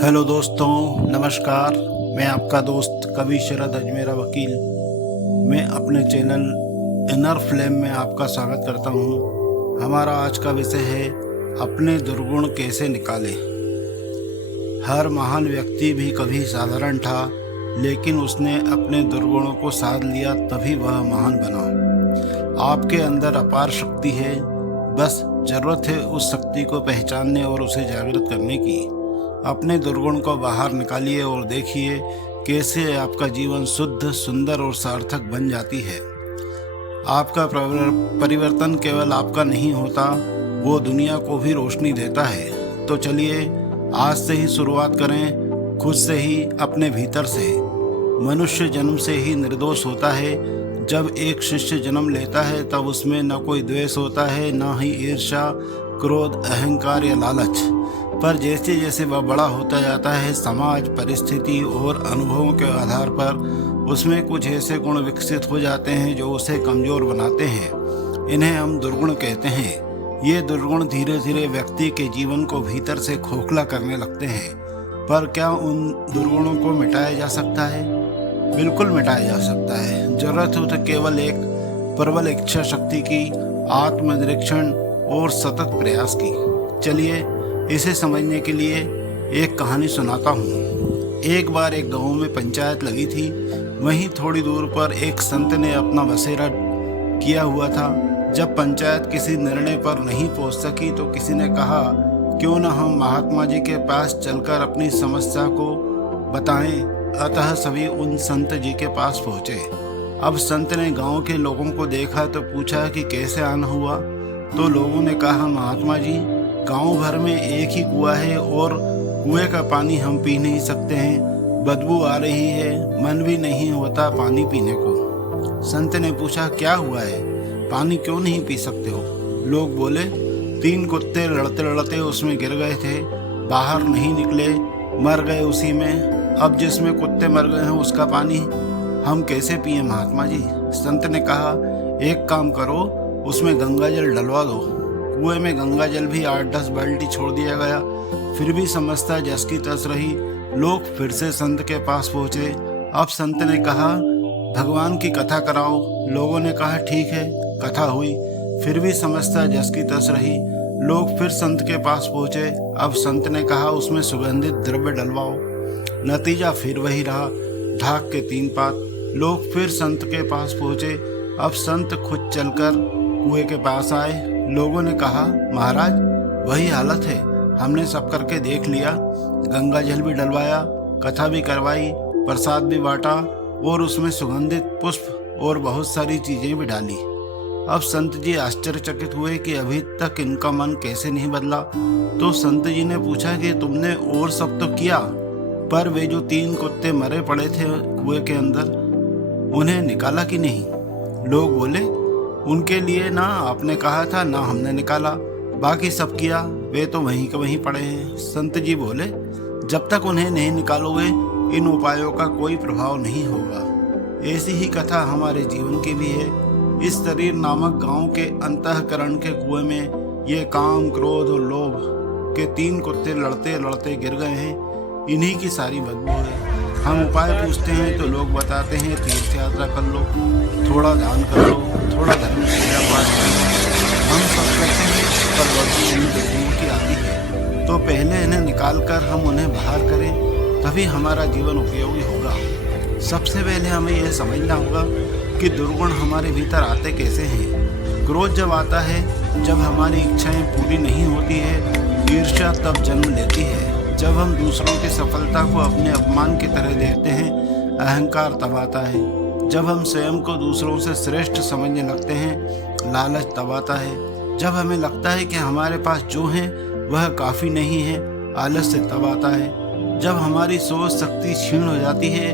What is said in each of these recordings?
Hello दोस्तों, नमस्कार। मैं आपका दोस्त कवि शरद अजमेरा वकील। मैं अपने चैनल इनर फ्लेम में आपका स्वागत करता हूं। हमारा आज का विषय है अपने दुर्गुण कैसे निकालें। हर महान व्यक्ति भी कभी साधारण था, लेकिन उसने अपने दुर्गुणों को साध लिया, तभी वह महान बना। आपके अंदर अपार शक्ति है, बस जरूरत है उस शक्ति को पहचानने और उसे जागृत करने की। अपने दुर्गुण को बाहर निकालिए और देखिए कैसे आपका जीवन शुद्ध, सुंदर और सार्थक बन जाती है। आपका परिवर्तन केवल आपका नहीं होता, वो दुनिया को भी रोशनी देता है। तो चलिए आज से ही शुरुआत करें, खुद से ही, अपने भीतर से। मनुष्य जन्म से ही निर्दोष होता है। जब एक शिष्य जन्म लेता है तब उसमें न कोई द्वेष होता है, न ही ईर्ष्या, क्रोध, अहंकार या लालच। पर जैसे जैसे वह बड़ा होता जाता है, समाज, परिस्थिति और अनुभवों के आधार पर उसमें कुछ ऐसे गुण विकसित हो जाते हैं जो उसे कमज़ोर बनाते हैं। इन्हें हम दुर्गुण कहते हैं। ये दुर्गुण धीरे धीरे व्यक्ति के जीवन को भीतर से खोखला करने लगते हैं। पर क्या उन दुर्गुणों को मिटाया जा सकता है? बिल्कुल मिटाया जा सकता है। जरूरत हो तो केवल एक प्रबल इच्छा शक्ति की, आत्मनिरीक्षण और सतत प्रयास की। चलिए इसे समझने के लिए एक कहानी सुनाता हूँ। एक बार एक गांव में पंचायत लगी थी। वहीं थोड़ी दूर पर एक संत ने अपना बसेरा किया हुआ था। जब पंचायत किसी निर्णय पर नहीं पहुँच सकी तो किसी ने कहा, क्यों न हम महात्मा जी के पास चलकर अपनी समस्या को बताएं। अतः सभी उन संत जी के पास पहुँचे। अब संत ने गांव के लोगों को देखा तो पूछा कि कैसे आना हुआ। तो लोगों ने कहा, महात्मा जी, गांव भर में एक ही कुआं है और कुएं का पानी हम पी नहीं सकते हैं। बदबू आ रही है, मन भी नहीं होता पानी पीने को। संत ने पूछा, क्या हुआ है, पानी क्यों नहीं पी सकते हो? लोग बोले, 3 कुत्ते लड़ते लड़ते उसमें गिर गए थे, बाहर नहीं निकले, मर गए उसी में। अब जिसमें कुत्ते मर गए हैं उसका पानी हम कैसे पिए महात्मा जी? संत ने कहा, एक काम करो, उसमें गंगा जल डलवा दो। कुएं में गंगा जल भी 8-10 बाल्टी छोड़ दिया गया, फिर भी समस्या जस की तस रही। लोग फिर से संत के पास पहुंचे। अब संत ने कहा, भगवान की कथा कराओ। लोगों ने कहा, ठीक है। कथा हुई, फिर भी समस्या जस की तस रही। लोग फिर संत के पास पहुंचे। अब संत ने कहा, उसमें सुगंधित द्रव्य डलवाओ। नतीजा फिर वही रहा, ढाक के 3 पात। लोग फिर संत के पास पहुंचे। अब संत खुद चलकर कुएं के पास आए। लोगों ने कहा, महाराज, वही हालत है, हमने सब करके देख लिया, गंगा जल भी डलवाया, कथा भी करवाई, प्रसाद भी बांटा और उसमें सुगंधित पुष्प और बहुत सारी चीजें भी डाली। अब संत जी आश्चर्यचकित हुए कि अभी तक इनका मन कैसे नहीं बदला। तो संत जी ने पूछा कि तुमने और सब तो किया, पर वे जो 3 कुत्ते मरे पड़े थे कुएं के अंदर, उन्हें निकाला कि नहीं? लोग बोले, उनके लिए ना आपने कहा था, ना हमने निकाला, बाकी सब किया, वे तो वहीं के वहीं पड़े हैं। संत जी बोले, जब तक उन्हें नहीं निकालोगे इन उपायों का कोई प्रभाव नहीं होगा। ऐसी ही कथा हमारे जीवन की भी है। इस शरीर नामक गांव के अंतःकरण के कुएं में ये काम, क्रोध और लोभ के 3 कुत्ते लड़ते लड़ते गिर गए हैं। इन्हीं की सारी बदबू है। हम उपाय पूछते हैं तो लोग बताते हैं, तीर्थ यात्रा कर लो, थोड़ा दान कर लो, थोड़ा धर्म पूजा पाठ कर लो। हम सब करते हैं, पर बदबू उन्हीं दुर्गुणों की आती है। तो पहले इन्हें निकाल कर हम उन्हें बाहर करें, तभी हमारा जीवन उपयोगी होगा। सबसे पहले हमें यह समझना होगा कि दुर्गुण हमारे भीतर आते कैसे हैं। क्रोध जब आता है, जब हमारी इच्छाएं पूरी नहीं होती है। ईर्ष्या तब जन्म लेती है जब हम दूसरों की सफलता को अपने अपमान की तरह देखते हैं। अहंकार तब आता है जब हम स्वयं को दूसरों से श्रेष्ठ समझने लगते हैं। लालच तब आता है जब हमें लगता है कि हमारे पास जो है वह काफ़ी नहीं है। आलस्य तब आता है जब हमारी सोच शक्ति क्षीण हो जाती है।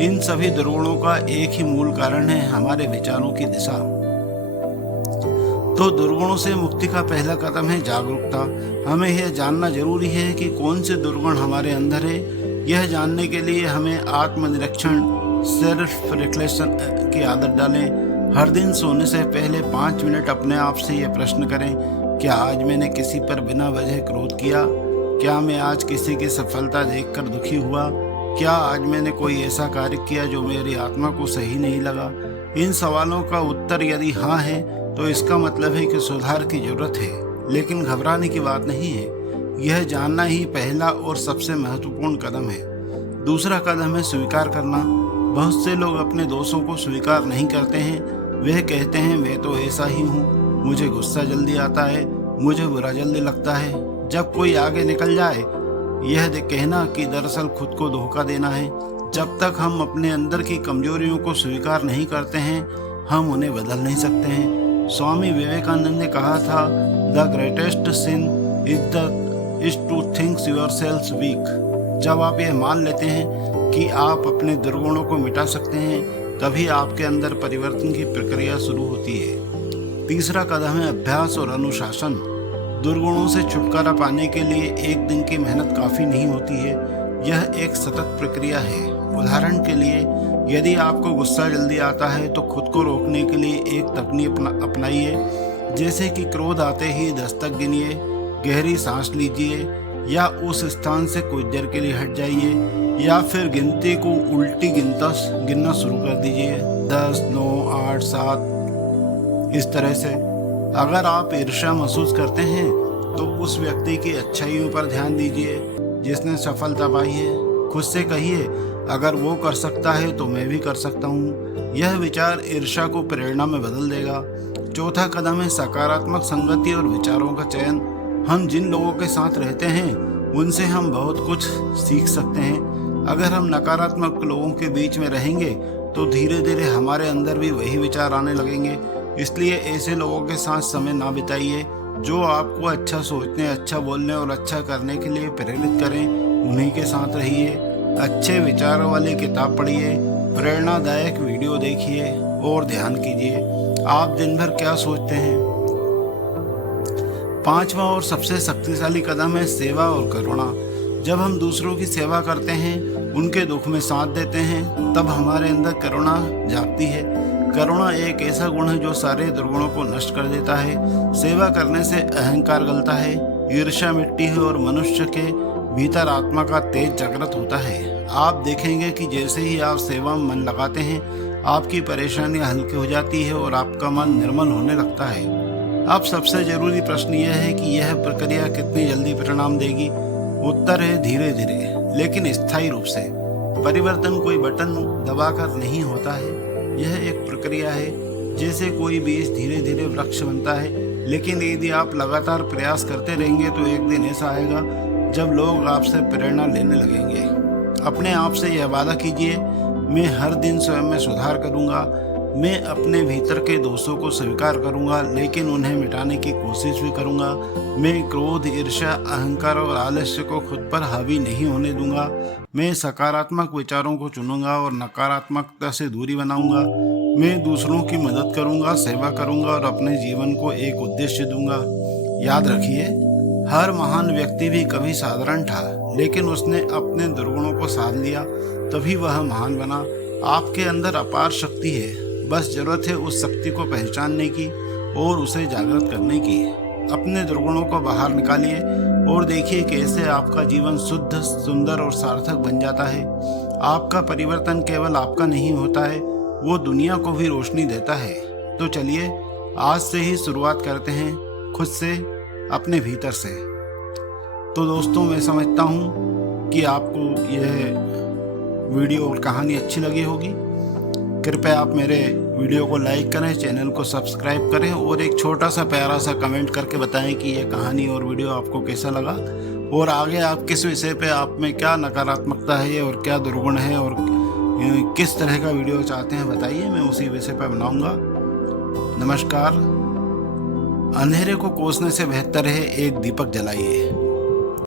इन सभी दुर्गुणों का एक ही मूल कारण है, हमारे विचारों की दिशा। तो दुर्गुणों से मुक्ति का पहला कदम है जागरूकता। हमें यह जानना जरूरी है कि कौन से दुर्गुण हमारे अंदर है। यह जानने के लिए हमें आत्मनिरीक्षण, सेल्फ रिफ्लेक्शन की आदत डालें। हर दिन सोने से पहले 5 मिनट अपने आप से यह प्रश्न करें, क्या आज मैंने किसी पर बिना वजह क्रोध किया? क्या मैं आज किसी की सफलता देखकर दुखी हुआ? क्या आज मैंने कोई ऐसा कार्य किया जो मेरी आत्मा को सही नहीं लगा? इन सवालों का उत्तर यदि हाँ है तो इसका मतलब है कि सुधार की जरूरत है, लेकिन घबराने की बात नहीं है। यह जानना ही पहला और सबसे महत्वपूर्ण कदम है। दूसरा कदम है स्वीकार करना। बहुत से लोग अपने दोषों को स्वीकार नहीं करते हैं। वे कहते हैं मैं तो ऐसा ही हूँ, मुझे गुस्सा जल्दी आता है, मुझे बुरा जल्दी लगता है। जब कोई आगे निकल जाए, यह कहना कि दरअसल खुद को धोखा देना है। जब तक हम अपने अंदर की कमजोरियों को स्वीकार नहीं करते हैं, हम उन्हें बदल नहीं सकते हैं। स्वामी विवेकानंद ने कहा था, the greatest sin is to think yourself weak. जब आप यह मान लेते हैं कि आप अपने दुर्गुणों को मिटा सकते हैं, तभी आपके अंदर परिवर्तन की प्रक्रिया शुरू होती है। तीसरा कदम है अभ्यास और अनुशासन। दुर्गुणों से छुटकारा पाने के लिए एक दिन की मेहनत काफ़ी नहीं होती है, यह एक सतत प्रक्रिया है। उदाहरण के लिए, यदि आपको गुस्सा जल्दी आता है तो खुद को रोकने के लिए एक तकनीक अपनाइए, जैसे कि क्रोध आते ही 10 तक गिनिए, गहरी सांस लीजिए, या उस स्थान से कुछ देर के लिए हट जाइए, या फिर गिनती को उल्टी गिनना शुरू कर दीजिए, 10, 9, 8, 7, इस तरह से। अगर आप ईर्ष्या महसूस करते हैं तो उस व्यक्ति की अच्छाइयों पर ध्यान दीजिए जिसने सफलता पाई है। खुद से कहिए, अगर वो कर सकता है तो मैं भी कर सकता हूँ। यह विचार ईर्ष्या को प्रेरणा में बदल देगा। चौथा कदम है सकारात्मक संगति और विचारों का चयन। हम जिन लोगों के साथ रहते हैं उनसे हम बहुत कुछ सीख सकते हैं। अगर हम नकारात्मक लोगों के बीच में रहेंगे तो धीरे धीरे हमारे अंदर भी वही विचार आने लगेंगे। इसलिए ऐसे लोगों के साथ समय ना बिताइए जो आपको अच्छा सोचने, अच्छा बोलने और अच्छा करने के लिए प्रेरित करें। उन्हीं के साथ रहिए। अच्छे विचारों वाली किताब पढ़िए, प्रेरणादायक वीडियो देखिए और ध्यान कीजिए आप दिन भर क्या सोचते हैं। पांचवा और सबसे शक्तिशाली कदम है सेवा और करुणा। जब हम दूसरों की सेवा करते हैं, उनके दुख में साथ देते हैं, तब हमारे अंदर करुणा जागती है। करुणा एक ऐसा गुण है जो सारे दुर्गुणों को नष्ट कर देता है। सेवा करने से अहंकार गलता है, ईर्ष्या मिटती है और मनुष्य के भीतर आत्मा का तेज जागृत होता है। आप देखेंगे कि जैसे ही आप सेवा में मन लगाते हैं, आपकी परेशानियां हल्की हो जाती है और आपका मन निर्मल होने लगता है। अब सबसे जरूरी प्रश्न यह है कि यह प्रक्रिया कितनी जल्दी परिणाम देगी। उत्तर है धीरे धीरे, लेकिन स्थायी रूप से। परिवर्तन कोई बटन दबाकर नहीं होता है, यह एक प्रक्रिया है। जैसे कोई बीज धीरे धीरे वृक्ष बनता है, लेकिन यदि आप लगातार प्रयास करते रहेंगे तो एक दिन ऐसा आएगा जब लोग आपसे प्रेरणा लेने लगेंगे। अपने आप से यह वादा कीजिए, मैं हर दिन स्वयं में सुधार करूंगा। मैं अपने भीतर के दोषों को स्वीकार करूंगा, लेकिन उन्हें मिटाने की कोशिश भी करूंगा। मैं क्रोध, ईर्ष्या, अहंकार और आलस्य को खुद पर हावी नहीं होने दूंगा। मैं सकारात्मक विचारों को चुनूंगा और नकारात्मकता से दूरी बनाऊंगा। मैं दूसरों की मदद करूंगा, सेवा करूंगा और अपने जीवन को एक उद्देश्य दूंगा। याद रखिए, हर महान व्यक्ति भी कभी साधारण था, लेकिन उसने अपने दुर्गुणों को साध लिया, तभी वह महान बना। आपके अंदर अपार शक्ति है, बस जरूरत है उस शक्ति को पहचानने की और उसे जागृत करने की। अपने दुर्गुणों को बाहर निकालिए और देखिए कैसे आपका जीवन शुद्ध, सुंदर और सार्थक बन जाता है। आपका परिवर्तन केवल आपका नहीं होता है, वो दुनिया को भी रोशनी देता है। तो चलिए आज से ही शुरुआत करते हैं, खुद से, अपने भीतर से। तो दोस्तों, मैं समझता हूँ कि आपको यह वीडियो और कहानी अच्छी लगी होगी। कृपया आप मेरे वीडियो को लाइक करें, चैनल को सब्सक्राइब करें और एक छोटा सा प्यारा सा कमेंट करके बताएं कि ये कहानी और वीडियो आपको कैसा लगा और आगे आप किस विषय पे आप में क्या नकारात्मकता है और क्या दुर्गुण है और किस तरह का वीडियो चाहते हैं बताइए, मैं उसी विषय पर बनाऊंगा। नमस्कार। अंधेरे को कोसने से बेहतर है एक दीपक जलाइए।